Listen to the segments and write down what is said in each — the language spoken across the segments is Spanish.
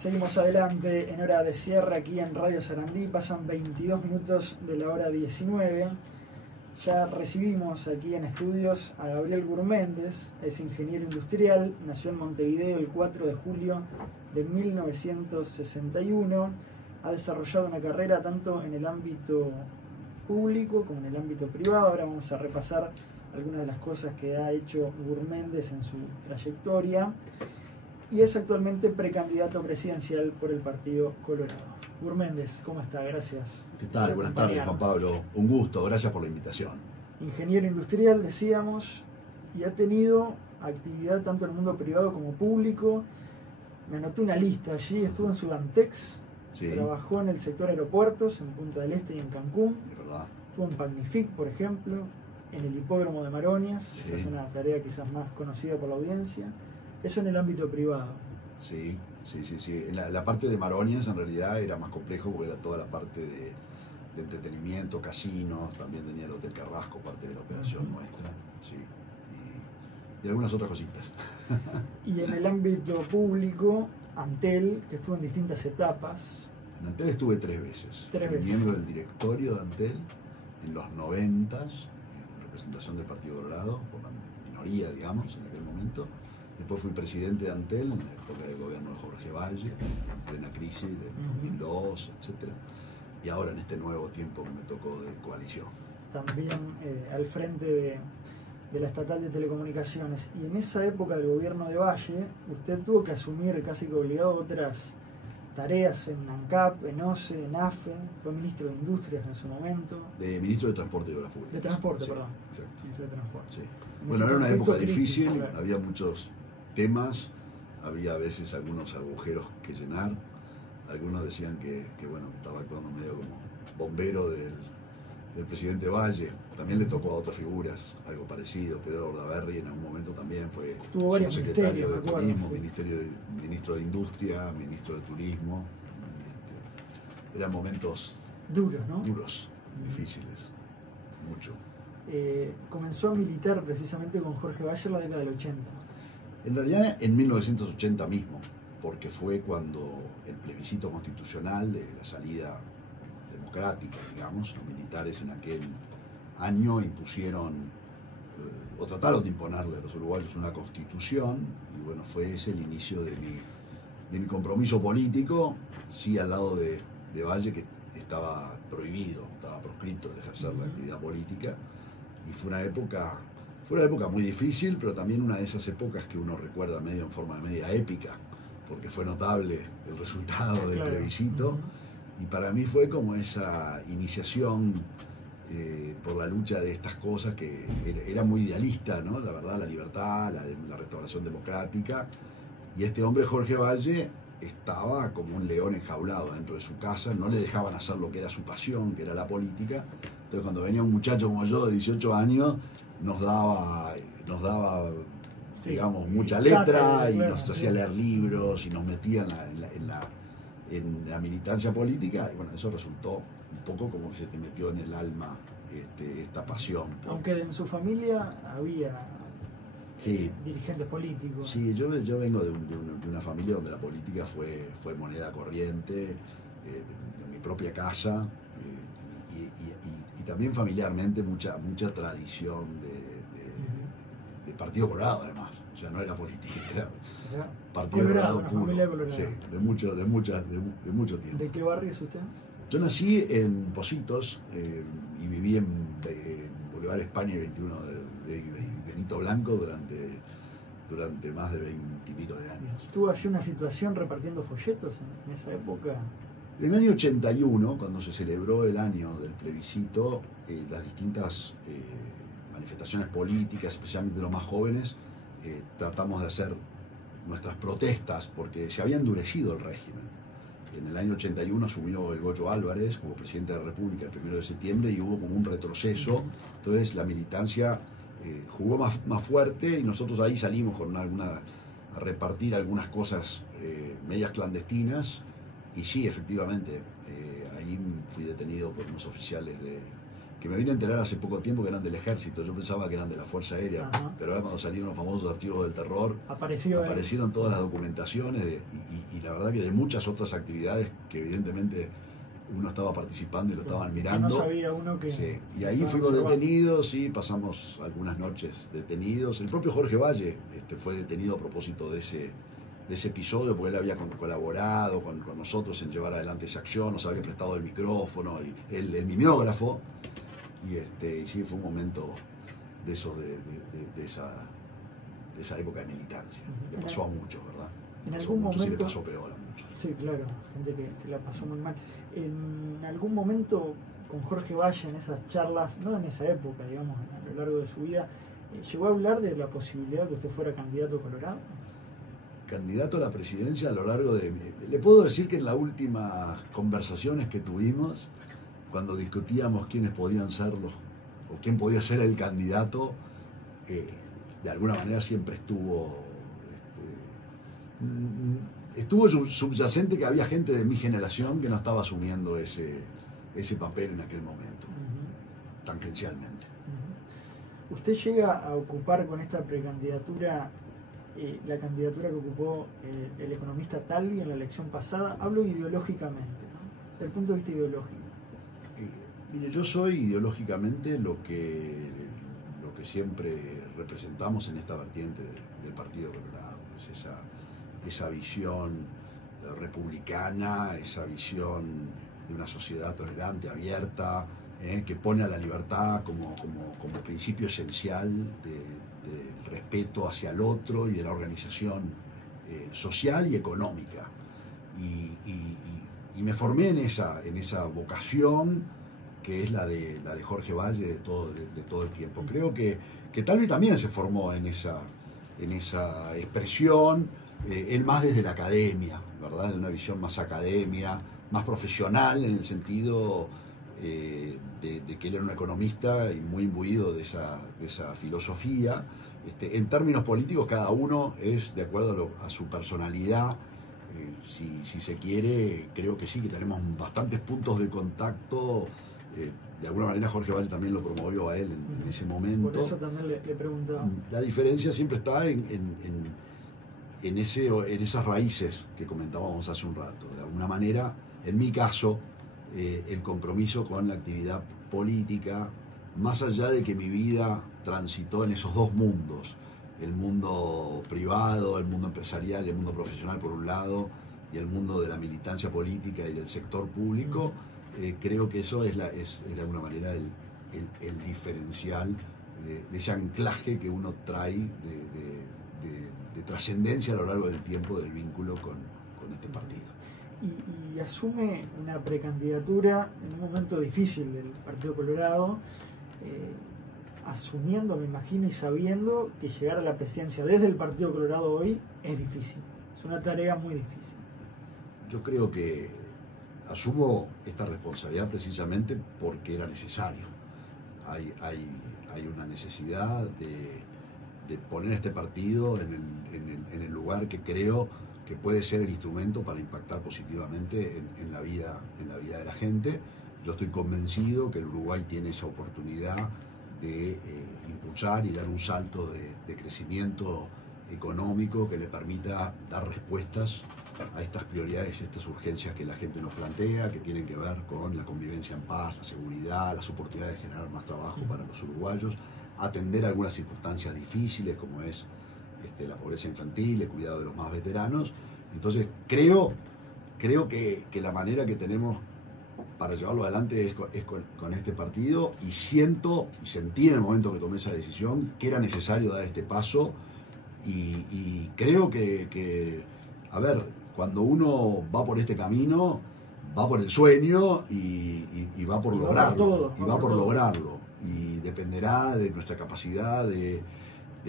Seguimos adelante en hora de cierre aquí en Radio Sarandí. Pasan 22 minutos de la hora 19. Ya recibimos aquí en estudios a Gabriel Gurméndez. Es ingeniero industrial, nació en Montevideo el 4 de julio de 1961. Ha desarrollado una carrera tanto en el ámbito público como en el ámbito privado. Ahora vamos a repasar algunas de las cosas que ha hecho Gurméndez en su trayectoria. Y es actualmente precandidato presidencial por el Partido Colorado. Gurméndez, ¿cómo está? Gracias. ¿Qué tal? Buenas tardes, Juan Pablo. Un gusto, gracias por la invitación. Ingeniero industrial, decíamos, y ha tenido actividad tanto en el mundo privado como público. Me anoté una lista allí, estuvo en Sudantex, sí. Trabajó en el sector aeropuertos, en Punta del Este y en Cancún. Es verdad. Estuvo en Pagnific, por ejemplo, en el hipódromo de Maronias. Sí. Esa es una tarea quizás más conocida por la audiencia. Eso en el ámbito privado. Sí. La parte de Maronias en realidad era más complejo porque era toda la parte de entretenimiento, casinos, también tenía el Hotel Carrasco, parte de la operación nuestra, sí, y algunas otras cositas. Y en el ámbito público, Antel, que estuvo en distintas etapas. En Antel estuve 3 veces. Fui miembro del directorio de Antel en los 90s, en representación del Partido Colorado, por la minoría, digamos, en aquel momento. Después fui presidente de Antel en la época del gobierno de Jorge Valle, en plena crisis del 2002, etc. Y ahora en este nuevo tiempo que me tocó de coalición. También al frente de la Estatal de Telecomunicaciones. Y en esa época del gobierno de Valle, usted tuvo que asumir casi que obligado otras tareas en ANCAP, en OCE, en AFE. Fue ministro de Industrias en su momento. Ministro de Transporte y Obras Públicas. De Transporte, sí, perdón. Exacto. Ministro de Transporte. Sí. Bueno, era una época crítico, difícil, claro. Había muchos temas, había a veces algunos agujeros que llenar. Algunos decían que estaba actuando medio como bombero del presidente Valle. También le tocó a otras figuras algo parecido. Pedro Bordaberry en algún momento también fue subsecretario de Turismo, ministro de Industria, ministro de Turismo. Eran momentos duros, ¿no? Duros, difíciles, mucho. Comenzó a militar precisamente con Jorge Valle en la década del 80. En realidad en 1980 mismo, porque fue cuando el plebiscito constitucional de la salida democrática, digamos, los militares en aquel año impusieron o trataron de imponerle a los uruguayos una constitución, y bueno, fue ese el inicio de mi compromiso político, sí, al lado de Valle, que estaba prohibido, estaba proscrito de ejercer la actividad política, y fue una época muy difícil, pero también una de esas épocas que uno recuerda medio en forma de media épica, porque fue notable el resultado del plebiscito, y para mí fue como esa iniciación por la lucha de estas cosas que era muy idealista, ¿no? La verdad, la libertad, la restauración democrática, y este hombre, Jorge Valle, estaba como un león enjaulado dentro de su casa, no le dejaban hacer lo que era su pasión, que era la política. Entonces cuando venía un muchacho como yo de 18 años, nos daba digamos, mucha letra, y nos hacía leer libros y nos metía en la militancia política, y bueno, eso resultó un poco como que se te metió en el alma esta pasión. Aunque en su familia había dirigentes políticos. Sí, yo vengo de una familia donde la política fue moneda corriente, de mi propia casa, y también familiarmente mucha tradición de Partido Colorado, además. O sea, no era política, era Partido Colorado puro. Sí, de mucho tiempo. ¿De qué barrio es usted? Yo nací en Pocitos y viví en Boulevard España y 21 de Benito Blanco durante más de 20 y pico de años. ¿Tuvo allí una situación repartiendo folletos en esa época? En el año 81, cuando se celebró el año del plebiscito, las distintas manifestaciones políticas, especialmente los más jóvenes, tratamos de hacer nuestras protestas porque se había endurecido el régimen. En el año 81 asumió el Goyo Álvarez como presidente de la República el 1 de septiembre y hubo como un retroceso. Entonces la militancia jugó más fuerte, y nosotros ahí salimos con a repartir algunas cosas medias clandestinas. Y sí, efectivamente, ahí fui detenido por unos oficiales que me vine a enterar hace poco tiempo que eran del ejército. Yo pensaba que eran de la Fuerza Aérea, Ajá. pero ahora cuando salieron los famosos archivos del terror, aparecieron todas las documentaciones y la verdad que de muchas otras actividades que evidentemente uno estaba participando y lo estaban mirando. No sabía uno que... Sí. Y ahí fuimos detenidos y pasamos algunas noches detenidos. El propio Jorge Valle fue detenido a propósito de ese episodio, porque él había colaborado con nosotros en llevar adelante esa acción, nos había prestado el micrófono y el mimeógrafo, y sí, fue un momento de esos de esa época de militancia. Le pasó a muchos, ¿verdad? En algún momento sí, le pasó peor a muchos. Sí, claro, gente que la pasó muy mal. En algún momento con Jorge Valle, en esas charlas, no en esa época, digamos, a lo largo de su vida, ¿llegó a hablar de la posibilidad de que usted fuera candidato a Colorado? Candidato a la presidencia a lo largo de... Le puedo decir que en las últimas conversaciones que tuvimos, cuando discutíamos quiénes podían ser o quién podía ser el candidato, de alguna manera siempre estuvo subyacente que había gente de mi generación que no estaba asumiendo ese papel en aquel momento, tangencialmente. ¿Usted llega a ocupar con esta precandidatura la candidatura que ocupó el economista Talvi en la elección pasada? Hablo ideológicamente, ¿no? Desde el punto de vista ideológico. Mire, yo soy ideológicamente lo que siempre representamos en esta vertiente del Partido Colorado, es esa visión republicana, esa visión de una sociedad tolerante, abierta, que pone a la libertad como principio esencial del respeto hacia el otro y de la organización social y económica. Y me formé en esa vocación que es la de Jorge Valle de todo el tiempo. Creo que Talvi también se formó en esa expresión, él más desde la academia, ¿verdad? De una visión más academia, más profesional, en el sentido de que él era un economista y muy imbuido de esa filosofía. En términos políticos, cada uno es de acuerdo a su personalidad. Si se quiere, creo que sí, que tenemos bastantes puntos de contacto. De alguna manera Jorge Valle también lo promovió a él en ese momento. Por eso también le preguntaba. La diferencia siempre está en esas raíces que comentábamos hace un rato. De alguna manera, en mi caso, el compromiso con la actividad política, más allá de que mi vida transitó en esos dos mundos, el mundo privado, el mundo empresarial, el mundo profesional por un lado, y el mundo de la militancia política y del sector público, creo que eso es de alguna manera el diferencial de ese anclaje que uno trae de trascendencia a lo largo del tiempo del vínculo con este partido. Y asume una precandidatura en un momento difícil del Partido Colorado, asumiendo, me imagino, y sabiendo que llegar a la presidencia desde el Partido Colorado hoy es difícil, es una tarea muy difícil. Yo creo que asumo esta responsabilidad precisamente porque era necesario. Hay una necesidad de poner este partido en el lugar que creo que puede ser el instrumento para impactar positivamente en la vida de la gente. Yo estoy convencido que el Uruguay tiene esa oportunidad de impulsar y dar un salto de crecimiento económico que le permita dar respuestas a estas prioridades, estas urgencias que la gente nos plantea, que tienen que ver con la convivencia en paz, la seguridad, las oportunidades de generar más trabajo para los uruguayos, atender algunas circunstancias difíciles como es la pobreza infantil, el cuidado de los más veteranos. Entonces creo que la manera que tenemos para llevarlo adelante es con este partido, y sentí en el momento que tomé esa decisión que era necesario dar este paso, y creo que a ver, cuando uno va por este camino, va por el sueño y va por lograrlo, y dependerá de nuestra capacidad de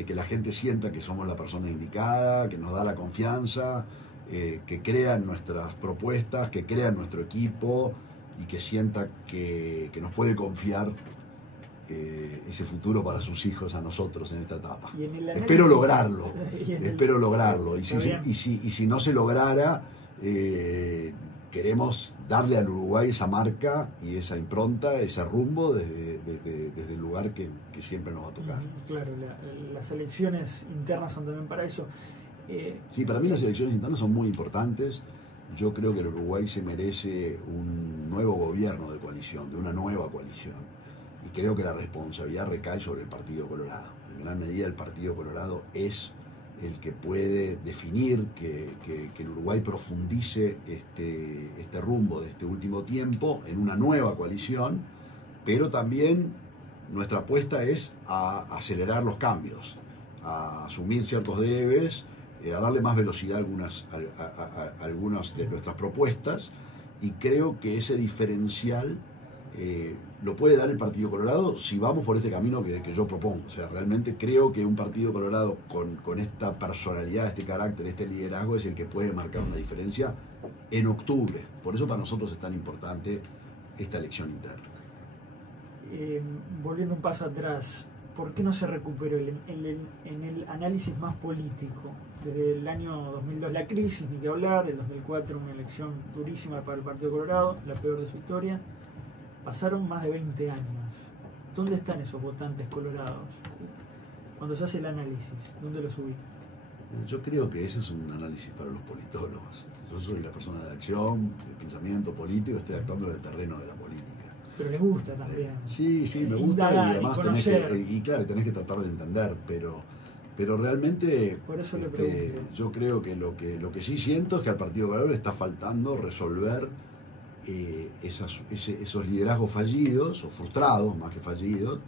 que la gente sienta que somos la persona indicada, que nos da la confianza, que crea en nuestras propuestas, que crea en nuestro equipo y que sienta que nos puede confiar ese futuro para sus hijos a nosotros en esta etapa. Espero lograrlo. Y si no se lograra, queremos darle al Uruguay esa marca y esa impronta, ese rumbo desde el lugar que siempre nos va a tocar. Claro, las elecciones internas son también para eso. Sí, para mí las elecciones internas son muy importantes. Yo creo que el Uruguay se merece un nuevo gobierno de coalición, de una nueva coalición. Y creo que la responsabilidad recae sobre el Partido Colorado. En gran medida el Partido Colorado es el que puede definir que el Uruguay profundice este rumbo de este último tiempo en una nueva coalición, pero también nuestra apuesta es a acelerar los cambios, a asumir ciertos debes, a darle más velocidad a algunas de nuestras propuestas, y creo que ese diferencial lo puede dar el Partido Colorado si vamos por este camino que yo propongo. O sea, realmente creo que un Partido Colorado con esta personalidad, este carácter, este liderazgo es el que puede marcar una diferencia en octubre. Por eso para nosotros es tan importante esta elección interna. Volviendo un paso atrás, ¿por qué no se recuperó en el análisis más político? Desde el año 2002 la crisis, ni que hablar, el 2004 una elección durísima para el Partido Colorado, la peor de su historia. Pasaron más de 20 años. ¿Dónde están esos votantes colorados? Cuando se hace el análisis, ¿dónde los ubica? Yo creo que ese es un análisis para los politólogos. Yo soy la persona de acción, de pensamiento político, estoy actuando en el terreno de la política. Pero les gusta también. Sí, me gusta, y además tenés que tratar de entender, pero realmente por eso yo creo que lo que sí siento es que al Partido Colorado le está faltando resolver esos liderazgos fallidos, o frustrados más que fallidos,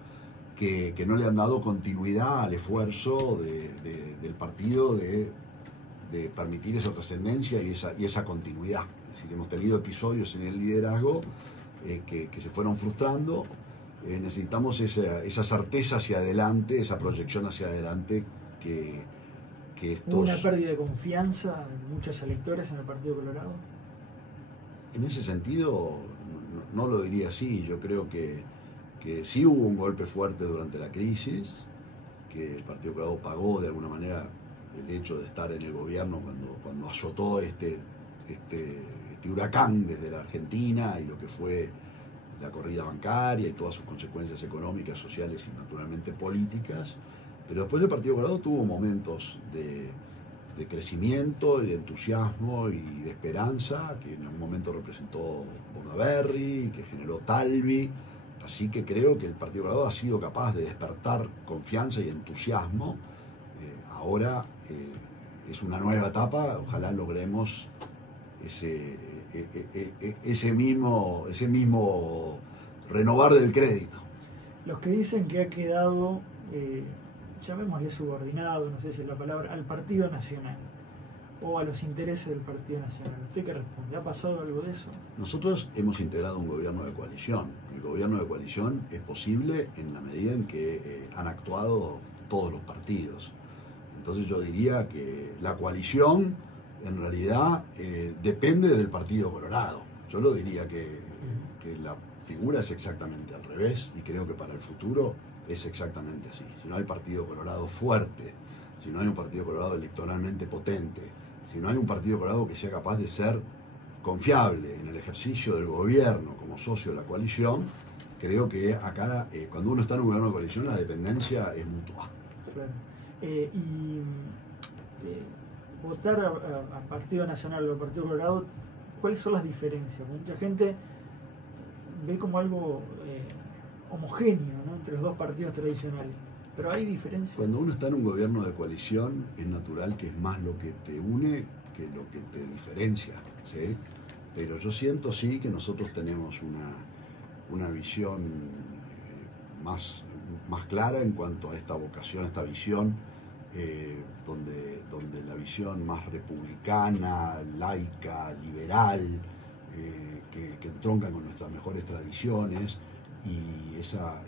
que no le han dado continuidad al esfuerzo del partido de permitir esa trascendencia y esa continuidad. Es decir, hemos tenido episodios en el liderazgo que se fueron frustrando. Necesitamos esa certeza hacia adelante, esa proyección hacia adelante que estos... ¿Hubo una pérdida de confianza en muchos electores en el Partido Colorado? En ese sentido, no lo diría así. Yo creo que sí hubo un golpe fuerte durante la crisis, que el Partido Colorado pagó de alguna manera el hecho de estar en el gobierno cuando azotó este huracán desde la Argentina y lo que fue la corrida bancaria y todas sus consecuencias económicas, sociales y naturalmente políticas. Pero después el Partido Colorado tuvo momentos de crecimiento y de entusiasmo y de esperanza, que en un momento representó Bordaberry, que generó Talvi. Así que creo que el Partido Colorado ha sido capaz de despertar confianza y entusiasmo. Ahora es una nueva etapa, ojalá logremos ese mismo renovar del crédito. Los que dicen que ha quedado, llamémosle subordinado, no sé si es la palabra, al Partido Nacional o a los intereses del Partido Nacional, ¿usted qué responde? ¿Ha pasado algo de eso? Nosotros hemos integrado un gobierno de coalición. El gobierno de coalición es posible en la medida en que han actuado todos los partidos. Entonces yo diría que la coalición en realidad depende del Partido Colorado. Yo lo diría que la figura es exactamente al revés, y creo que para el futuro es exactamente así. Si no hay Partido Colorado fuerte, si no hay un Partido Colorado electoralmente potente, si no hay un Partido Colorado que sea capaz de ser confiable en el ejercicio del gobierno como socio de la coalición, creo que acá, cuando uno está en un gobierno de coalición, la dependencia es mutua. Claro. Votar a Partido Nacional o Partido Colorado, ¿cuáles son las diferencias? Mucha gente ve como algo homogéneo, ¿no?, entre los dos partidos tradicionales, pero hay diferencias. Cuando uno está en un gobierno de coalición, es natural que es más lo que te une que lo que te diferencia, ¿sí? Pero yo siento sí que nosotros tenemos una visión más clara en cuanto a esta vocación, a esta visión, donde la visión más republicana, laica, liberal, que entronca con nuestras mejores tradiciones, y esa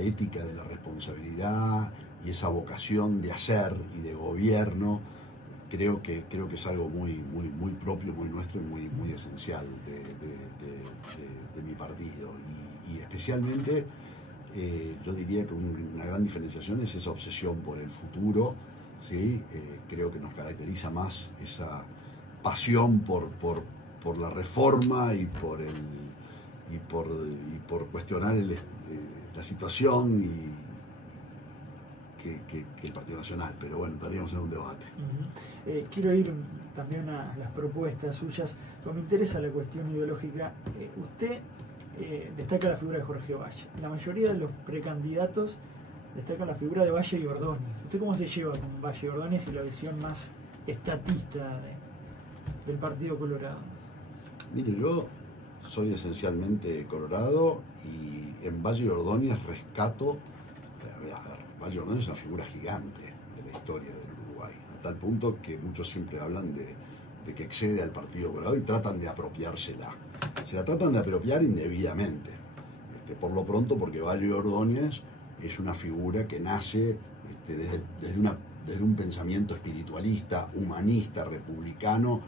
ética de la responsabilidad y esa vocación de hacer y de gobierno, creo que es algo muy propio, muy nuestro y muy esencial de mi partido. Y especialmente yo diría que una gran diferenciación es esa obsesión por el futuro, ¿sí? Creo que nos caracteriza más esa pasión por por la reforma y por cuestionar la situación que el Partido Nacional, pero bueno, estaríamos en un debate. Quiero ir también a las propuestas suyas, pero me interesa la cuestión ideológica. Usted destaca la figura de Jorge Valle. La mayoría de los precandidatos destacan la figura de Valle y Ordóñez. ¿Usted cómo se lleva con Valle y Ordóñez y la visión más estatista del Partido Colorado? Mire, yo soy esencialmente colorado y en Valle y Ordóñez rescato. Valle y Ordóñez es una figura gigante de la historia del Uruguay, a tal punto que muchos siempre hablan de que excede al Partido Colorado y tratan de apropiársela. Se la tratan de apropiar indebidamente. Por lo pronto, porque Valle y Ordóñez es una figura que nace desde un pensamiento espiritualista, humanista, republicano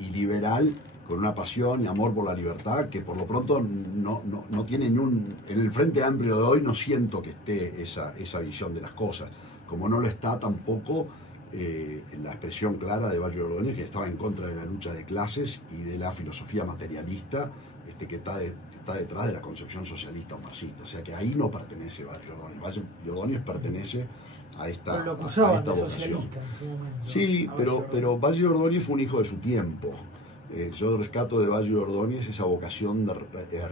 y liberal, con una pasión y amor por la libertad que por lo pronto no tiene ni un... En el Frente Amplio de hoy no siento que esté esa visión de las cosas, como no lo está tampoco la expresión clara de Valle y Ordóñez, que estaba en contra de la lucha de clases y de la filosofía materialista que está detrás de la concepción socialista o marxista. O sea que ahí no pertenece Valle y Ordóñez. Valle y Ordóñez pertenece a esta vocación. Sí, pero Valle y Ordóñez fue un hijo de su tiempo. Yo rescato de Valle y Ordóñez esa vocación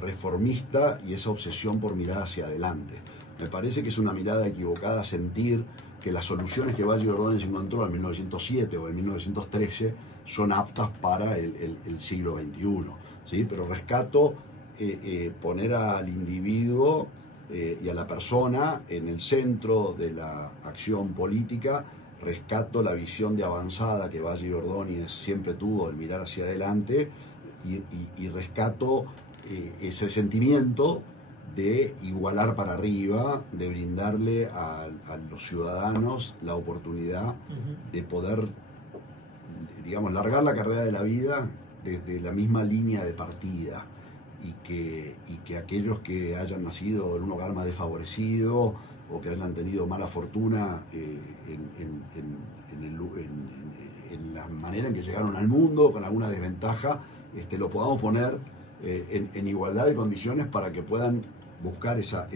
reformista y esa obsesión por mirar hacia adelante. Me parece que es una mirada equivocada sentir que las soluciones que Valle y Ordóñez encontró en 1907 o en 1913 son aptas para el siglo XXI, ¿sí? Pero rescato poner al individuo y a la persona en el centro de la acción política. Rescato la visión de avanzada que Valle y Ordóñez siempre tuvo de mirar hacia adelante y rescato ese sentimiento de igualar para arriba, de brindarle a los ciudadanos la oportunidad de poder, digamos, largar la carrera de la vida desde la misma línea de partida y que aquellos que hayan nacido en un hogar más desfavorecido o que hayan tenido mala fortuna en la manera en que llegaron al mundo, con alguna desventaja, lo podamos poner en igualdad de condiciones para que puedan buscar esa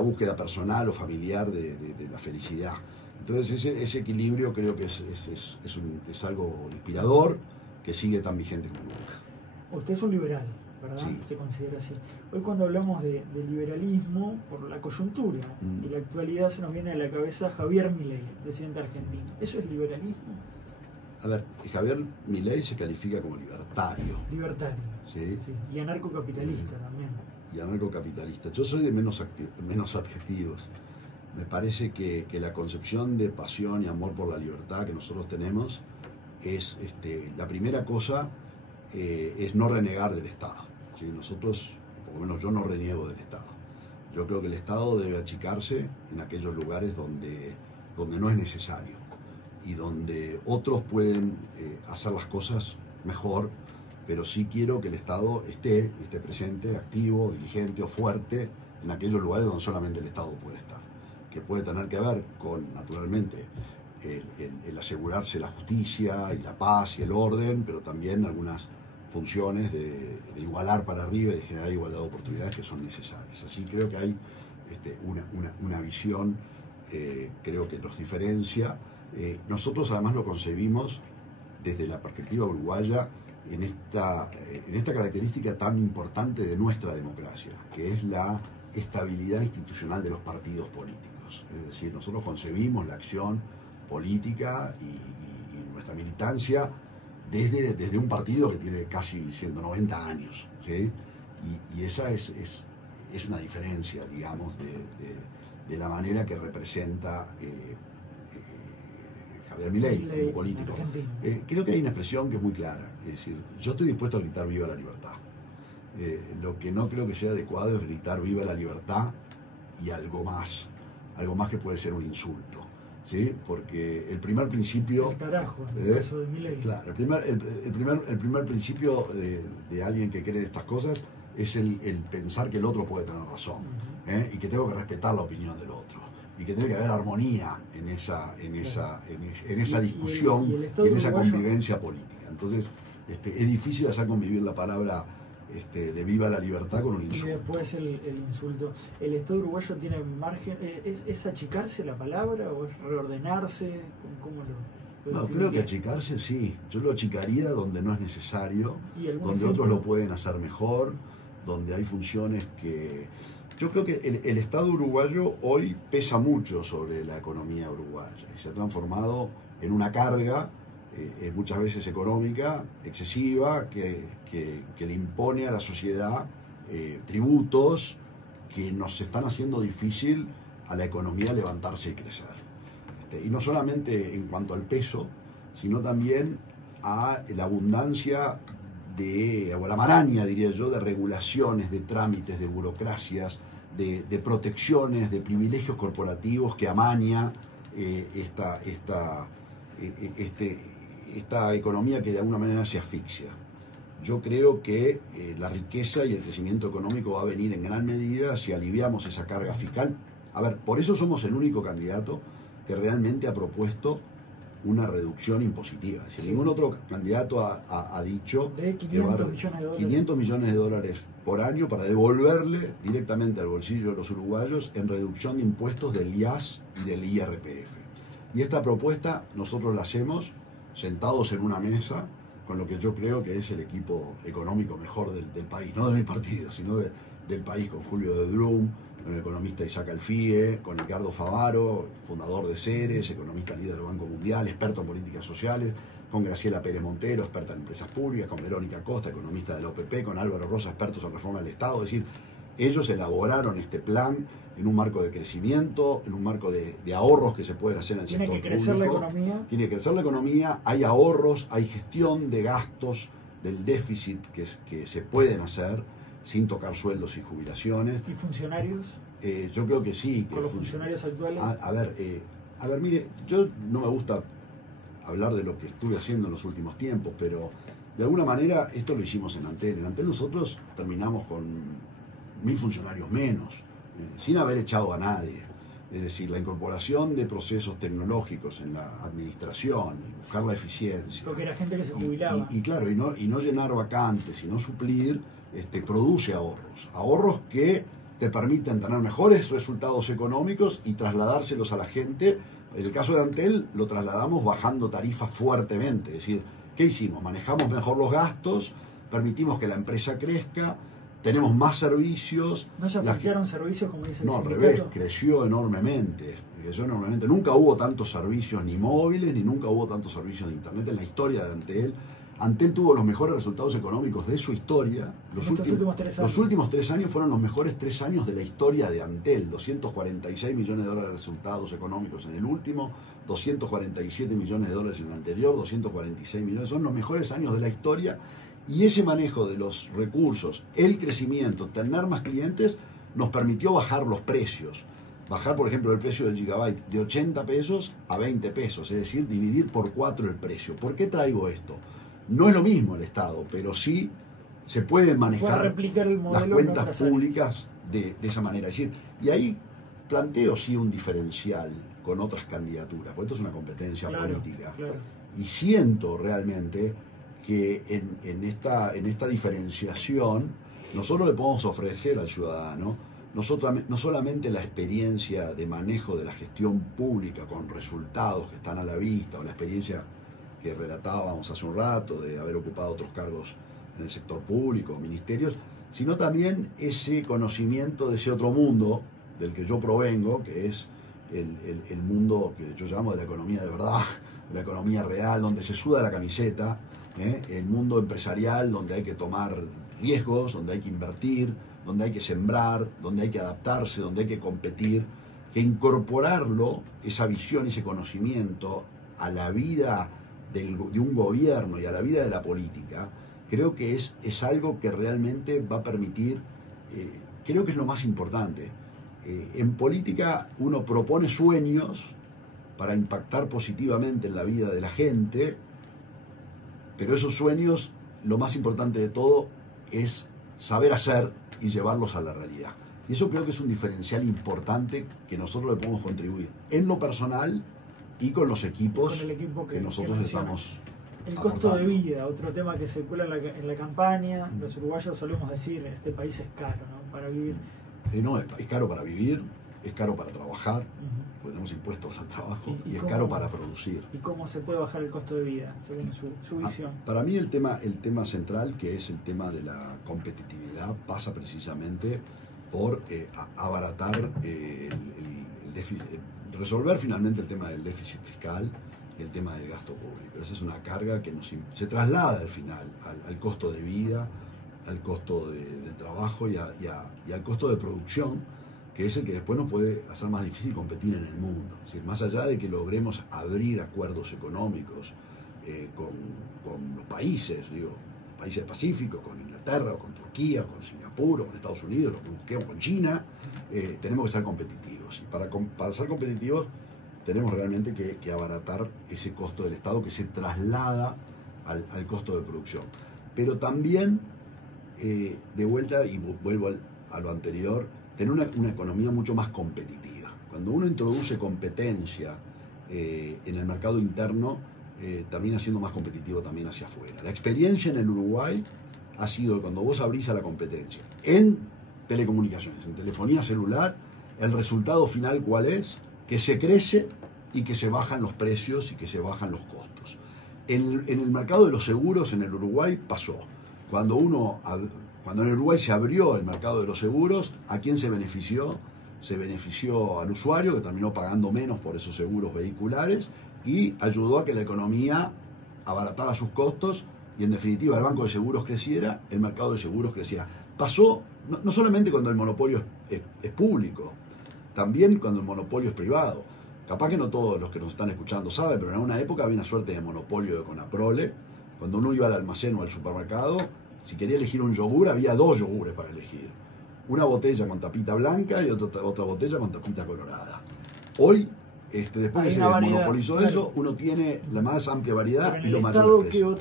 búsqueda personal o familiar de la felicidad. Entonces ese equilibrio creo que es algo inspirador que sigue tan vigente como nunca. Usted es un liberal, ¿verdad? Sí. Se considera así. Hoy cuando hablamos de liberalismo, por la coyuntura y la actualidad, se nos viene a la cabeza Javier Milei, presidente argentino. ¿Eso es liberalismo? A ver, Javier Milei se califica como libertario. Libertario. ¿Sí? Sí. Y anarcocapitalista también. Y anarcocapitalista. Yo soy de menos adjetivos. Me parece que la concepción de pasión y amor por la libertad que nosotros tenemos es, la primera cosa es no renegar del Estado. ¿Sí? Nosotros, por lo menos yo no reniego del Estado. Yo creo que el Estado debe achicarse en aquellos lugares donde no es necesario y donde otros pueden hacer las cosas mejor, pero sí quiero que el Estado esté presente, activo, diligente o fuerte en aquellos lugares donde solamente el Estado puede estar, que puede tener que ver con, naturalmente, el asegurarse la justicia y la paz y el orden, pero también algunas funciones de igualar para arriba y de generar igualdad de oportunidades que son necesarias. Así creo que hay una visión, creo que nos diferencia. Nosotros además lo concebimos desde la perspectiva uruguaya en esta característica tan importante de nuestra democracia, que es la estabilidad institucional de los partidos políticos. Es decir, nosotros concebimos la acción política y nuestra militancia desde un partido que tiene casi 190 años, ¿sí? Y esa es una diferencia, digamos, de la manera que representa Javier Milei como político. Creo que hay una expresión que es muy clara, es decir, yo estoy dispuesto a gritar viva la libertad. Lo que no creo que sea adecuado es gritar viva la libertad y algo más que puede ser un insulto, ¿sí? Porque el primer principio... El carajo, en el caso de Milei. Claro, el primer principio de alguien que cree en estas cosas es el pensar que el otro puede tener razón, y que tengo que respetar la opinión del otro, y que tiene que haber armonía en esa discusión y en esa convivencia política. Entonces, es difícil hacer convivir la palabra de viva la libertad con un insulto. Y después el insulto. ¿El Estado uruguayo tiene margen? ¿Es achicarse la palabra o es reordenarse? ¿Cómo lo No, creo que achicarse sí. Yo lo achicaría donde no es necesario, donde otros lo pueden hacer mejor, donde hay funciones que... Yo creo que el Estado uruguayo hoy pesa mucho sobre la economía uruguaya y se ha transformado en una carga, muchas veces económica, excesiva, que le impone a la sociedad tributos que nos están haciendo difícil a la economía levantarse y crecer. Y no solamente en cuanto al peso, sino también a la abundancia o la maraña, diría yo, de regulaciones, de trámites, de burocracias, de protecciones, de privilegios corporativos que amaña esta economía que de alguna manera se asfixia. Yo creo que la riqueza y el crecimiento económico va a venir en gran medida si aliviamos esa carga fiscal. A ver, por eso somos el único candidato que realmente ha propuesto una reducción impositiva. Si ningún otro candidato ha dicho de 500 millones de dólares. 500 millones de dólares por año para devolverle directamente al bolsillo de los uruguayos en reducción de impuestos del IAS y del IRPF. Y esta propuesta nosotros la hacemos sentados en una mesa con lo que yo creo que es el equipo económico mejor del país, no de mi partido, sino del país, con Julio de Blum, con el economista Isaac Alfie, con Ricardo Favaro, fundador de Ceres, economista líder del Banco Mundial, experto en políticas sociales, con Graciela Pérez Montero, experta en empresas públicas, con Verónica Costa, economista de la OPP, con Álvaro Rosa, expertos en reforma del Estado. Es decir, ellos elaboraron este plan en un marco de crecimiento, en un marco de ahorros que se pueden hacer en el sector público. Tiene que crecer la economía. Tiene que crecer la economía, hay ahorros, hay gestión de gastos, del déficit que se pueden hacer sin tocar sueldos y jubilaciones. ¿Y funcionarios? Yo creo que sí. ¿Con los funcionarios actuales? A ver, mire, yo no me gusta hablar de lo que estuve haciendo en los últimos tiempos, pero de alguna manera esto lo hicimos en Antel. En Antel nosotros terminamos con 1000 funcionarios menos, sin haber echado a nadie. Es decir, la incorporación de procesos tecnológicos en la administración, buscar la eficiencia. Porque era gente que se jubilaba. Y claro, y no llenar vacantes, sino suplir, produce ahorros. Ahorros que te permiten tener mejores resultados económicos y trasladárselos a la gente. En el caso de Antel lo trasladamos bajando tarifas fuertemente. Es decir, ¿qué hicimos? Manejamos mejor los gastos, permitimos que la empresa crezca, tenemos más servicios. ¿No se afectaron servicios como dice el No, al sindicato? revés, creció enormemente. Nunca hubo tantos servicios ni móviles, ni nunca hubo tantos servicios de internet en la historia de Antel. Antel tuvo los mejores resultados económicos de su historia. Los últimos 3 años fueron los mejores 3 años de la historia de Antel. 246 millones de dólares de resultados económicos en el último, 247 millones de dólares en el anterior, 246 millones. Son los mejores años de la historia. Y ese manejo de los recursos, el crecimiento, tener más clientes, nos permitió bajar los precios. Bajar, por ejemplo, el precio del gigabyte de 80 pesos a 20 pesos, es decir, dividir por 4 el precio. ¿Por qué traigo esto? No es lo mismo el Estado, pero sí se pueden manejar replicar el modelo las cuentas públicas de esa manera. Es decir, y ahí planteo sí un diferencial con otras candidaturas, porque esto es una competencia política. Claro. Y siento realmente que en esta diferenciación nosotros le podemos ofrecer al ciudadano no solamente la experiencia de manejo de la gestión pública con resultados que están a la vista, o la experiencia que relatábamos hace un rato de haber ocupado otros cargos en el sector público, ministerios, sino también ese conocimiento de ese otro mundo del que yo provengo, que es el mundo que yo llamo de la economía de verdad, de la economía real, donde se suda la camiseta, el mundo empresarial, donde hay que tomar riesgos, donde hay que invertir, donde hay que sembrar, donde hay que adaptarse, donde hay que competir, que incorporarlo, esa visión, ese conocimiento a la vida de un gobierno y a la vida de la política, creo que es algo que realmente va a permitir, creo que es lo más importante. En política uno propone sueños para impactar positivamente en la vida de la gente, pero esos sueños, lo más importante de todo, es saber hacer y llevarlos a la realidad. Y eso creo que es un diferencial importante que nosotros le podemos contribuir en lo personal y con los equipos con el equipo que nosotros estamos El costo de aportando. vida, otro tema que circula en la campaña. Los uruguayos solemos decir, este país es caro, ¿no? Para vivir. No, es caro para vivir, es caro para trabajar, Ujú. porque tenemos impuestos al trabajo, ¿Y y es cómo- caro para producir. ¿Y cómo se puede bajar el costo de vida, según su visión? Para mí el tema central, que es el tema de la competitividad, pasa precisamente por abaratar el déficit, resolver finalmente el tema del déficit fiscal y el tema del gasto público. Esa es una carga que se traslada al final al costo de vida, al costo del trabajo y al costo de producción, que es el que después nos puede hacer más difícil competir en el mundo. Es decir, más allá de que logremos abrir acuerdos económicos con los países, países del Pacífico, con Inglaterra, o con Turquía, o con Singapur, o con Estados Unidos, lo que busquemos, con China, tenemos que ser competitivos. Y para ser competitivos tenemos realmente que abaratar ese costo del Estado que se traslada al costo de producción. Pero también, de vuelta, y vuelvo a lo anterior, tener una economía mucho más competitiva. Cuando uno introduce competencia en el mercado interno, termina siendo más competitivo también hacia afuera. La experiencia en el Uruguay ha sido que cuando vos abrís a la competencia en telecomunicaciones, en telefonía celular, el resultado final ¿cuál es? Que se crece y que se bajan los precios y que se bajan los costos. En el mercado de los seguros en el Uruguay pasó. Cuando en el Uruguay se abrió el mercado de los seguros, ¿a quién se benefició? Se benefició al usuario, que terminó pagando menos por esos seguros vehiculares, y ayudó a que la economía abaratara sus costos y en definitiva el banco de seguros creciera, el mercado de seguros creciera. Pasó no solamente cuando el monopolio es público, también cuando el monopolio es privado. Capaz que no todos los que nos están escuchando saben, pero en una época había una suerte de monopolio de Conaprole. Cuando uno iba al almacén o al supermercado, si quería elegir un yogur, había 2 yogures para elegir. Una botella con tapita blanca y otra botella con tapita colorada. Hoy, después que se desmonopolizó eso, uno tiene la más amplia variedad y los mayores precios.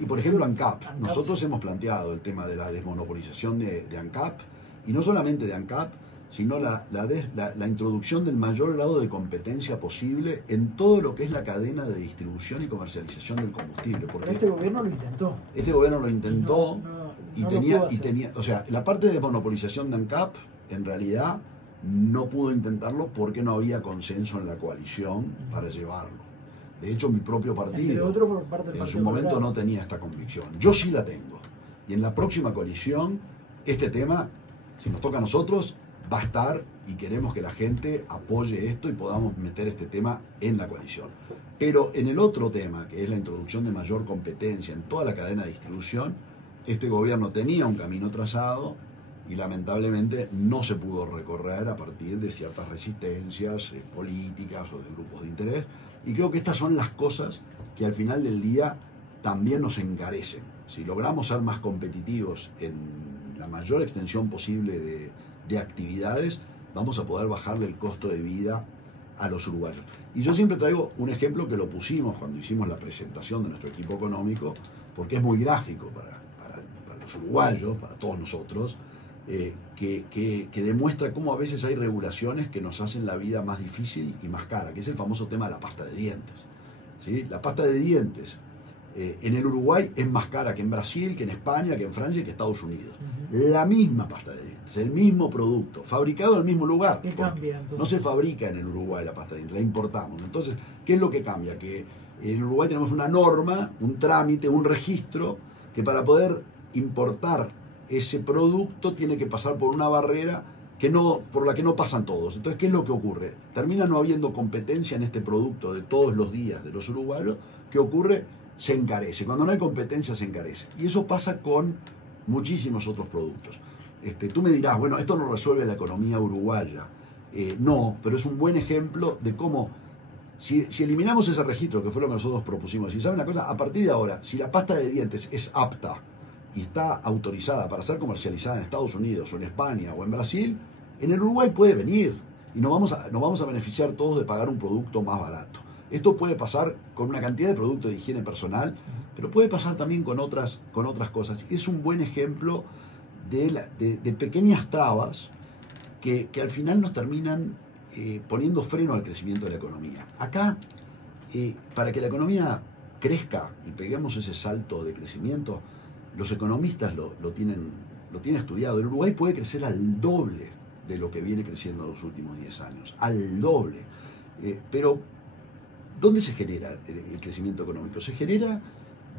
Y por ejemplo ANCAP. Nosotros hemos planteado el tema de la desmonopolización de ANCAP, y no solamente de ANCAP, sino la introducción del mayor grado de competencia posible en todo lo que es la cadena de distribución y comercialización del combustible. Porque este gobierno lo intentó. Este gobierno lo intentó y tenía, o sea, la parte de monopolización de ANCAP en realidad no pudo intentarlo porque no había consenso en la coalición para llevarlo. De hecho, mi propio partido en su momento no tenía esta convicción. Yo sí la tengo. Y en la próxima coalición, este tema, si nos toca a nosotros, va a estar, y queremos que la gente apoye esto y podamos meter este tema en la coalición. Pero en el otro tema, que es la introducción de mayor competencia en toda la cadena de distribución, este gobierno tenía un camino trazado y lamentablemente no se pudo recorrer a partir de ciertas resistencias políticas o de grupos de interés. Y creo que estas son las cosas que al final del día también nos encarecen. Si logramos ser más competitivos en la mayor extensión posible de actividades, vamos a poder bajarle el costo de vida a los uruguayos. Y yo siempre traigo un ejemplo que lo pusimos cuando hicimos la presentación de nuestro equipo económico, porque es muy gráfico para los uruguayos, para todos nosotros, que demuestra cómo a veces hay regulaciones que nos hacen la vida más difícil y más cara, que es el famoso tema de la pasta de dientes. ¿Sí? La pasta de dientes en el Uruguay es más cara que en Brasil, que en España, que en Francia y que en Estados Unidos. La misma pasta de dientes, el mismo producto, fabricado en el mismo lugar. ¿Qué cambia, entonces? No se fabrica en el Uruguay la pasta de dientes, la importamos. Entonces, ¿qué es lo que cambia? Que en el Uruguay tenemos una norma, un trámite, un registro, que para poder importar ese producto tiene que pasar por una barrera por la que no pasan todos. Entonces, ¿qué es lo que ocurre? Termina no habiendo competencia en este producto de todos los días de los uruguayos. ¿Qué ocurre? Se encarece. Cuando no hay competencia, se encarece. Y eso pasa con muchísimos otros productos. Tú me dirás, bueno, esto no resuelve la economía uruguaya. No, pero es un buen ejemplo de cómo, si eliminamos ese registro, que fue lo que nosotros propusimos, y saben una cosa, a partir de ahora, si la pasta de dientes es apta y está autorizada para ser comercializada en Estados Unidos o en España o en Brasil, en el Uruguay puede venir y nos vamos a beneficiar todos de pagar un producto más barato. Esto puede pasar con una cantidad de productos de higiene personal, pero puede pasar también con otras cosas. Es un buen ejemplo de pequeñas trabas que al final nos terminan poniendo freno al crecimiento de la economía. Acá, para que la economía crezca y peguemos ese salto de crecimiento, los economistas lo tienen estudiado. El Uruguay puede crecer al doble de lo que viene creciendo en los últimos 10 años, al doble. Pero, ¿dónde se genera el crecimiento económico? Se genera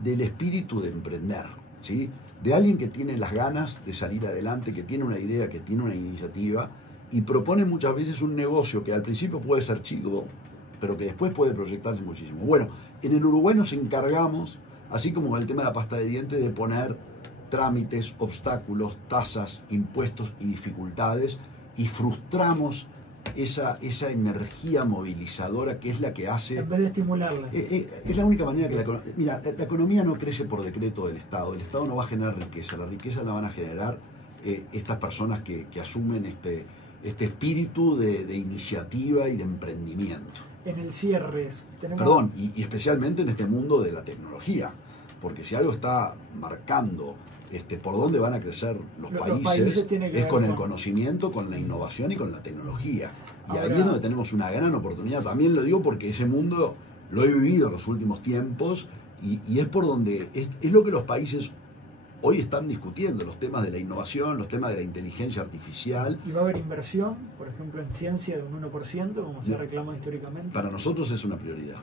del espíritu de emprender, ¿sí? De alguien que tiene las ganas de salir adelante, que tiene una idea, que tiene una iniciativa y propone muchas veces un negocio que al principio puede ser chico, pero que después puede proyectarse muchísimo. Bueno, en el Uruguay nos encargamos, así como con el tema de la pasta de dientes, de poner trámites, obstáculos, tasas, impuestos y dificultades, y frustramos esa energía movilizadora que es la que hace... En vez de estimularla. Es la única manera que Mira, la economía no crece por decreto del Estado. El Estado no va a generar riqueza. La riqueza la van a generar estas personas que asumen este espíritu de iniciativa y de emprendimiento. En el cierre tenemos... Perdón, y especialmente en este mundo de la tecnología. Porque si algo está marcando por dónde van a crecer los países es con el conocimiento, con la innovación y con la tecnología. Y ahora, ahí es donde tenemos una gran oportunidad. También lo digo porque ese mundo lo he vivido en los últimos tiempos y es por donde es lo que los países hoy están discutiendo, los temas de la innovación, los temas de la inteligencia artificial. ¿Y va a haber inversión, por ejemplo, en ciencia de un 1%, como se reclama históricamente? Para nosotros es una prioridad.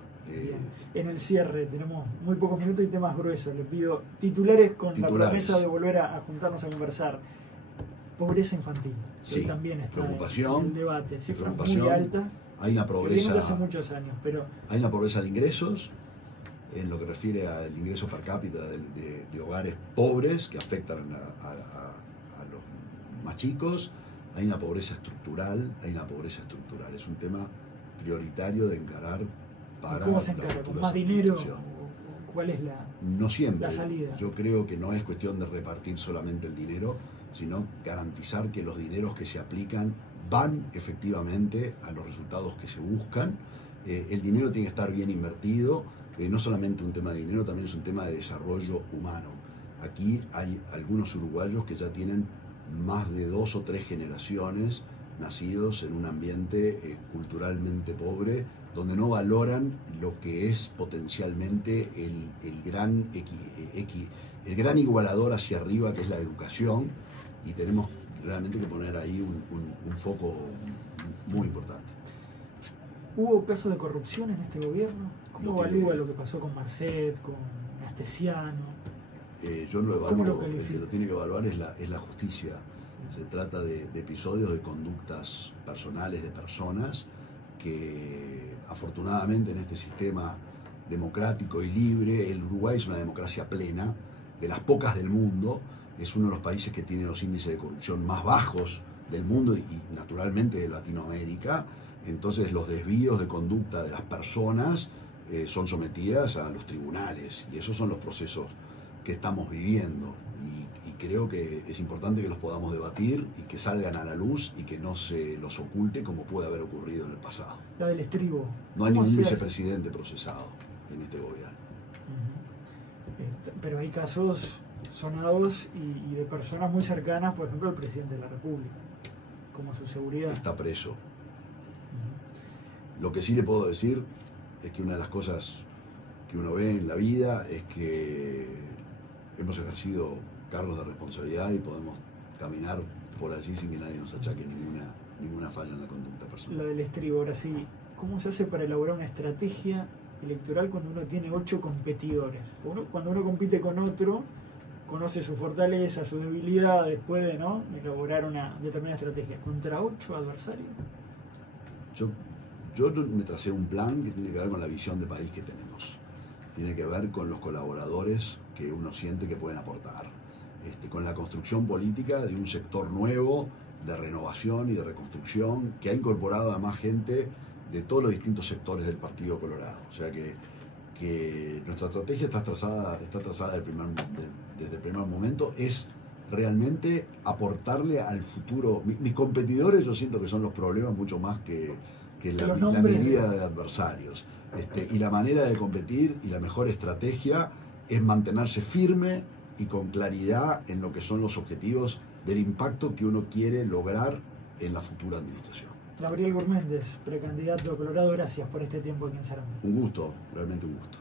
En el cierre tenemos muy pocos minutos y temas gruesos. Les pido titulares con la promesa de volver a juntarnos a conversar. Pobreza infantil, que sí, también está preocupación, en el debate. Cifra muy alta. Hay una pobreza, hace muchos años, pero hay una pobreza de ingresos en lo que refiere al ingreso per cápita de hogares pobres que afectan a los más chicos. Hay una pobreza estructural, Es un tema prioritario de encarar para... ¿Cómo se encara? ¿Con más dinero? ¿Cuál es no siempre, la salida? Yo creo que no es cuestión de repartir solamente el dinero, sino garantizar que los dineros que se aplican van efectivamente a los resultados que se buscan. El dinero tiene que estar bien invertido. No solamente un tema de dinero, también es un tema de desarrollo humano. Aquí hay algunos uruguayos que ya tienen más de 2 o 3 generaciones nacidos en un ambiente culturalmente pobre, donde no valoran lo que es potencialmente el gran igualador hacia arriba, que es la educación, y tenemos realmente que poner ahí un foco muy importante. ¿Hubo casos de corrupción en este gobierno? ¿Cómo evalúa lo que pasó con Marcet, con Astesiano? Yo lo evalúo, el que lo tiene que evaluar es la justicia. Se trata de episodios de conductas personales de personas que afortunadamente en este sistema democrático y libre, el Uruguay es una democracia plena, de las pocas del mundo, es uno de los países que tiene los índices de corrupción más bajos del mundo y naturalmente de Latinoamérica. Entonces los desvíos de conducta de las personas son sometidas a los tribunales y esos son los procesos que estamos viviendo y creo que es importante que los podamos debatir y que salgan a la luz y que no se los oculte como puede haber ocurrido en el pasado. La del estribo. No hay ningún vicepresidente procesado en este gobierno. Pero hay casos sonados y de personas muy cercanas, por ejemplo el presidente de la República, como su seguridad. Está preso. Lo que sí le puedo decir es que una de las cosas que uno ve en la vida es que hemos ejercido cargos de responsabilidad y podemos caminar por allí sin que nadie nos achaque ninguna falla en la conducta personal. La del estribo, ahora sí, ¿cómo se hace para elaborar una estrategia electoral cuando uno tiene 8 competidores? Cuando uno compite con otro, conoce su fortaleza, sus debilidades, puede, ¿no?, elaborar una determinada estrategia. ¿Contra 8 adversarios? Yo me tracé un plan que tiene que ver con la visión de país que tenemos. Tiene que ver con los colaboradores que uno siente que pueden aportar. Con la construcción política de un sector nuevo, de renovación y de reconstrucción, que ha incorporado a más gente de todos los distintos sectores del Partido Colorado. O sea que nuestra estrategia está trazada desde el primer momento, es realmente aportarle al futuro. Mis competidores yo siento que son los problemas mucho más que la medida de adversarios. Y la manera de competir y la mejor estrategia es mantenerse firme y con claridad en lo que son los objetivos del impacto que uno quiere lograr en la futura administración. Gabriel Gurméndez, precandidato a Colorado, gracias por este tiempo aquí en Sarandí. Un gusto, realmente un gusto.